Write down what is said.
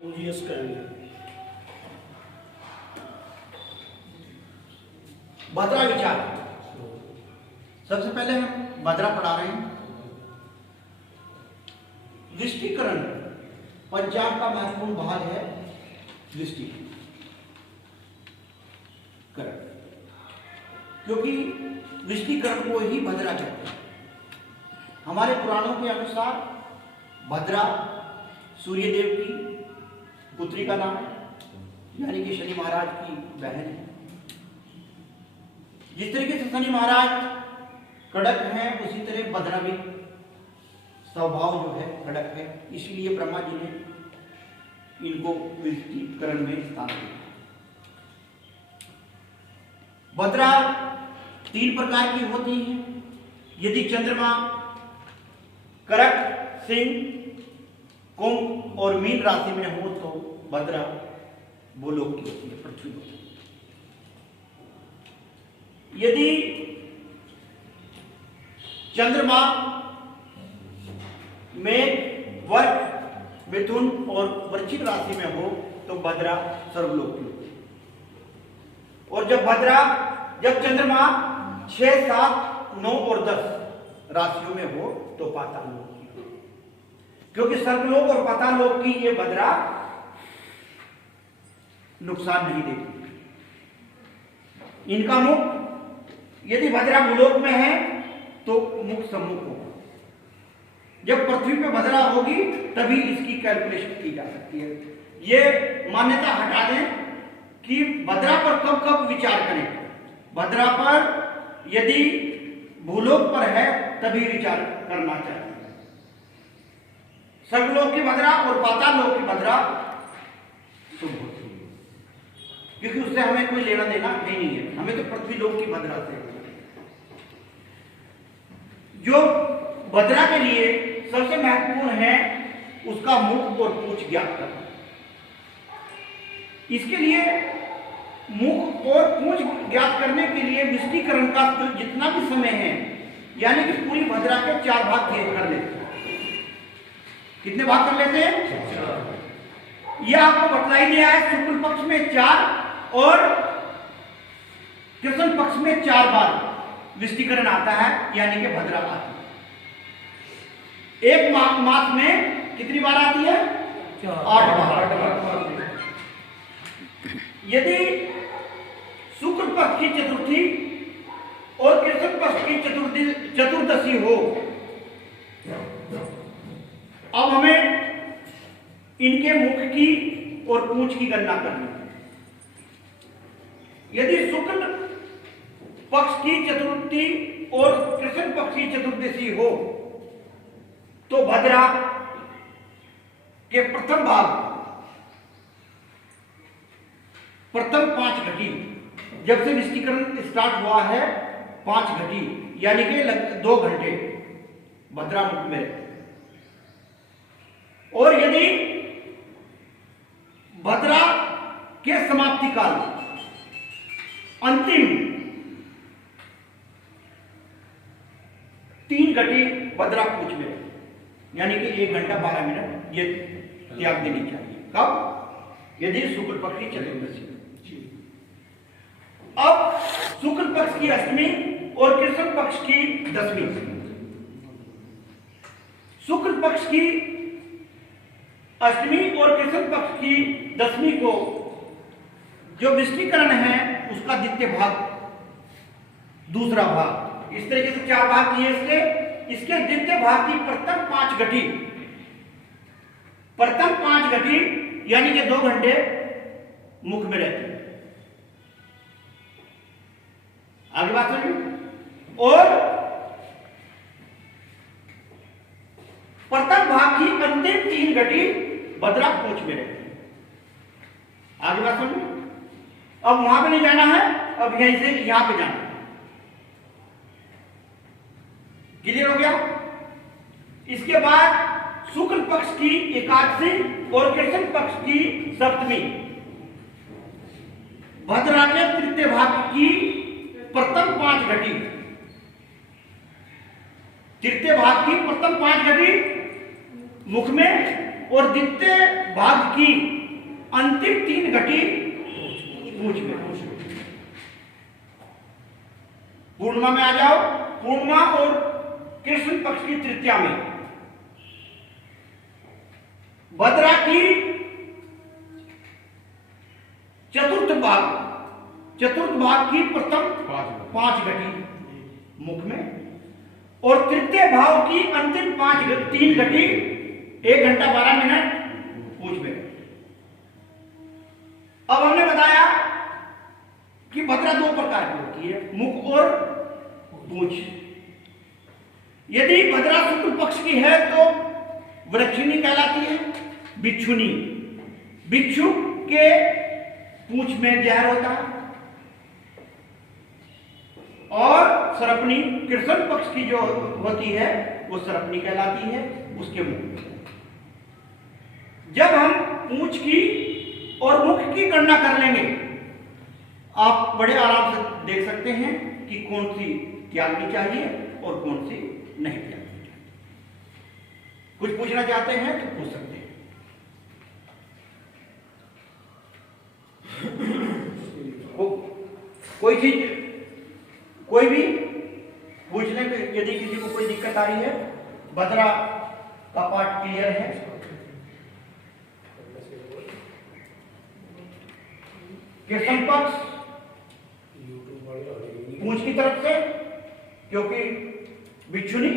OGS करेंगे। भद्रा विचार। सबसे पहले हम भद्रा पढ़ा रहे हैं। विष्टिकरण पंचांग का महत्वपूर्ण भाग है। विष्टिकरण क्योंकि विष्टिकरण को ही भद्रा कहते हैं। हमारे पुराणों के अनुसार भद्रा सूर्यदेव की पुत्री का नाम है, यानी कि शनि महाराज की बहन है। जिस तरीके से शनि महाराज कड़क हैं, उसी तरह भद्रा भी स्वभाव जो है कड़क है। इसलिए ब्रह्मा जी ने इनको विष्टिकरण में स्थान दिया। भद्रा 3 प्रकार की होती है। यदि चंद्रमा कर्क, सिंह, कुंभ और मीन राशि में हो तो भद्रा भूलोक की होती है, पृथ्वी होती है। यदि चंद्रमा में वर्क, मिथुन और वृश्चिक राशि में हो तो भद्रा सर्वलोक की होती है। और जब चंद्रमा 6, 7, 9 और 10 राशियों में हो तो पाताल लोक की हो। क्योंकि सर्वलोक और पाताल लोक की ये भद्रा नुकसान नहीं देती। इनका मुख यदि भद्रा भूलोक में है तो मुख सम्मुख होगा। जब पृथ्वी पे भद्रा होगी तभी इसकी कैलकुलेशन की जा सकती है। ये मान्यता हटा दें कि भद्रा पर कब कब विचार करें। भद्रा पर यदि भूलोक पर है तभी विचार करना चाहिए। सर्वलोक की भद्रा और पाताल लोक की भद्रा शुभ होती है, क्योंकि उससे हमें कोई लेना देना ही नहीं है। हमें तो पृथ्वी लोक की भद्रा से। जो भद्रा के लिए सबसे महत्वपूर्ण है उसका मुख और पूंछ ज्ञात करना। इसके लिए मुख और पूंछ ज्ञात करने के लिए विष्टिकरण का जितना भी समय है, यानी कि पूरी भद्रा के 4 भाग कर लेते हैं। कितने भाग कर लेते हैं? यह आपको बतलाई दिया है। शुक्ल पक्ष में 4 और कृष्ण पक्ष में 4 बार विष्टिकरण आता है, यानी कि भद्रा आती है। एक मास में कितनी बार आती है? 8 बार। यदि शुक्ल पक्ष की चतुर्थी और कृष्ण पक्ष की चतुर्दशी हो, अब हमें इनके मुख की और पूंछ की गणना करनी है। यदि शुक्ल पक्ष की चतुर्थी और कृष्ण पक्ष की चतुर्दशी हो तो भद्रा के प्रथम भाग, प्रथम 5 घटी, जब से विष्टिकरण स्टार्ट हुआ है 5 घटी, यानी कि 2 घंटे भद्रा मुख में रहते। और यदि भद्रा के समाप्ति काल अंतिम 3 घटी भद्रा पूंछ में, यानी कि 1 घंटा 12 मिनट ये त्याग देनी चाहिए। कब? यदि शुक्ल पक्ष की चतुर्दशी। अब शुक्ल पक्ष की अष्टमी और कृष्ण पक्ष की दशमी। शुक्ल पक्ष की अष्टमी और कृष्ण पक्ष की दशमी को जो विष्टिकरण है उसका द्वितीय भाग, दूसरा भाग, इस तरीके से 4 भाग किए इसके द्वितीय भाग की प्रथम 5 घटी, यानी कि 2 घंटे मुख में रहते हैं। आगे बात समझिए। और प्रथम भाग की अंतिम 3 घटी भद्रा पूंछ में रहती है। आगे बात समझिए। अब वहां पे नहीं जाना है, अब यहीं से यहां पे जाना है। क्लियर हो गया? इसके बाद शुक्ल पक्ष की एकादशी और कृष्ण पक्ष की सप्तमी, भद्रा के तृतीय भाग की प्रथम 5 घटी, तृतीय भाग की प्रथम 5 घटी मुख में और द्वितीय भाग की अंतिम 3 घटी पूंछ में। पूर्णिमा में आ जाओ। पूर्णिमा और कृष्ण पक्ष की तृतीया में भद्रा की चतुर्थ भाग की प्रथम 5 घटी मुख में और तृतीय भाव की अंतिम 3 घटी 1 घंटा 12 मिनट पूंछ में। अब हमने बताया कि भद्रा 2 प्रकार की होती है, मुख और पूंछ। यदि भद्रा शुक्ल पक्ष की है तो वृक्षिणी कहलाती है। बिच्छुनी, बिच्छू के पूंछ में जहर होता है। और सरपनी कृष्ण पक्ष की जो होती है वो सरपनी कहलाती है, उसके मुख में। जब हम पूंछ की और मुख की गणना कर लेंगे, आप बड़े आराम से देख सकते हैं कि कौन सी त्यागनी चाहिए और कौन सी नहीं त्यागनी चाहिए। कुछ पूछना चाहते हैं तो पूछ सकते हैं। कोई चीज, कोई भी पूछ लें। यदि किसी को कोई दिक्कत आ रही है, भद्रा का पार्ट क्लियर है। कृष्ण पक्ष पूंछ की तरफ से, क्योंकि बिच्छुनी